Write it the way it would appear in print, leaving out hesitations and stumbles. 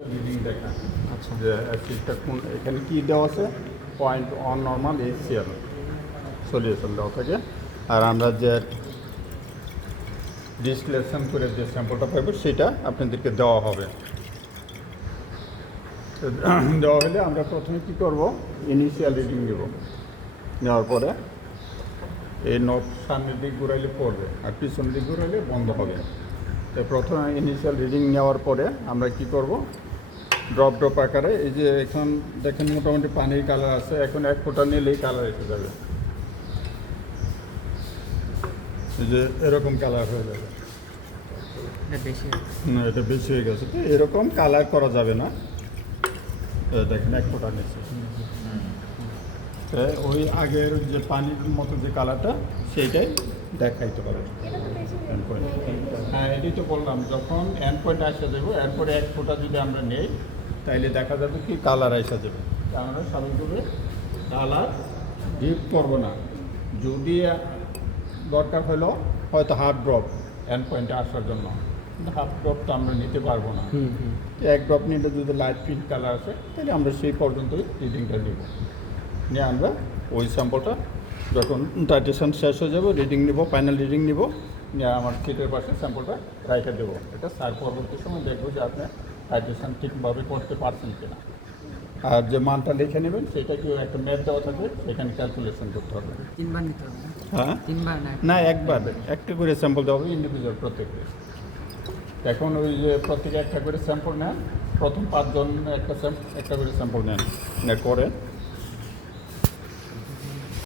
Reading দেখা আচ্ছা যে অ্যাসিডটা কোন এখানে কী দেওয়া আছে point on normal HCl solution দেওয়া থাকে। আর আমরা যে ডিস্টিলেশন করে যে স্যাম্পলটা পাবো সেটা আপনাদেরকে দেওয়া হবে। তো দেওয়া হলে আমরা প্রথমে কী করব, ইনিশিয়াল রিডিং নেব। নেওয়ার পরে এই নব সামনের দিক ঘুরাইলে পড়বে আর পিছনের দিক ঘুরাইলে বন্ধ হবে। তো প্রথমে ইনিশিয়াল রিডিং নেওয়ার পরে আমরা কি করব, ড্রপ ড্রপ আকারে এই যে এখন দেখেন মোটামুটি পানির কালার আছে, এখন এক ফোঁটা নিলেই কালার এসে যাবে, এই যে এরকম কালার হয়ে যাবে। না এটা বেশি হয়ে গেছে, তো এরকম কালার করা যাবে না। দেখেন এক ফোঁটা নিচ্ছে, ওই আগের যে পানির মতো যে কালারটা সেইটাই দেখাইতে পারে এন্ড পয়েন্ট। হ্যাঁ এটাই তো বললাম, যখন এন্ড পয়েন্ট আসা যাবো এরপরে এক ফোঁটা যদি আমরা নেই তাইলে দেখা যাবে কি কালার আসা যাবে। আমরা স্বাভাবিকভাবে কালার ডিপ করবো না, যদি দরকার হলো হয়তো হাফ ড্রপ এন্ড পয়েন্টে আসার জন্য, কিন্তু হাফ ড্রপ তো আমরা নিতে পারবো না। এক ড্রপ নিলে যদি লাইট পিঙ্ক কালার আসে তাহলে আমরা সেই পর্যন্তই রিডিংটা নিব, নিয়ে আমরা ওই স্যাম্পলটা যখন টাইট্রেশন শেষ হয়ে যাবে রিডিং নিব, ফাইনাল রিডিং নিব, নিয়ে আমার চিটের পাশে স্যাম্পলটা রাইটে দেবো। এটা স্যার পরবর্তী সময় দেখবো যে আপনি টাইট্রেশন ঠিকভাবে করতে পারছেন কিনা। আর যে মানটা লিখে নেবেন সেটা কি একটা ম্যাথ দেওয়া থাকবে, সেখানে ক্যালকুলেশন করতে হবে। তিনবার নিতে হবে না? হ্যাঁ তিনবার না একবার একটা করে স্যাম্পল দেওয়া হবে ইন্ডিভিজুয়াল প্রত্যেককে। এখন ওই যে প্রত্যেকে একটা করে স্যাম্পল নেন, প্রথম 5 জন একটা করে স্যাম্পল নেন, নেওয়ার পরে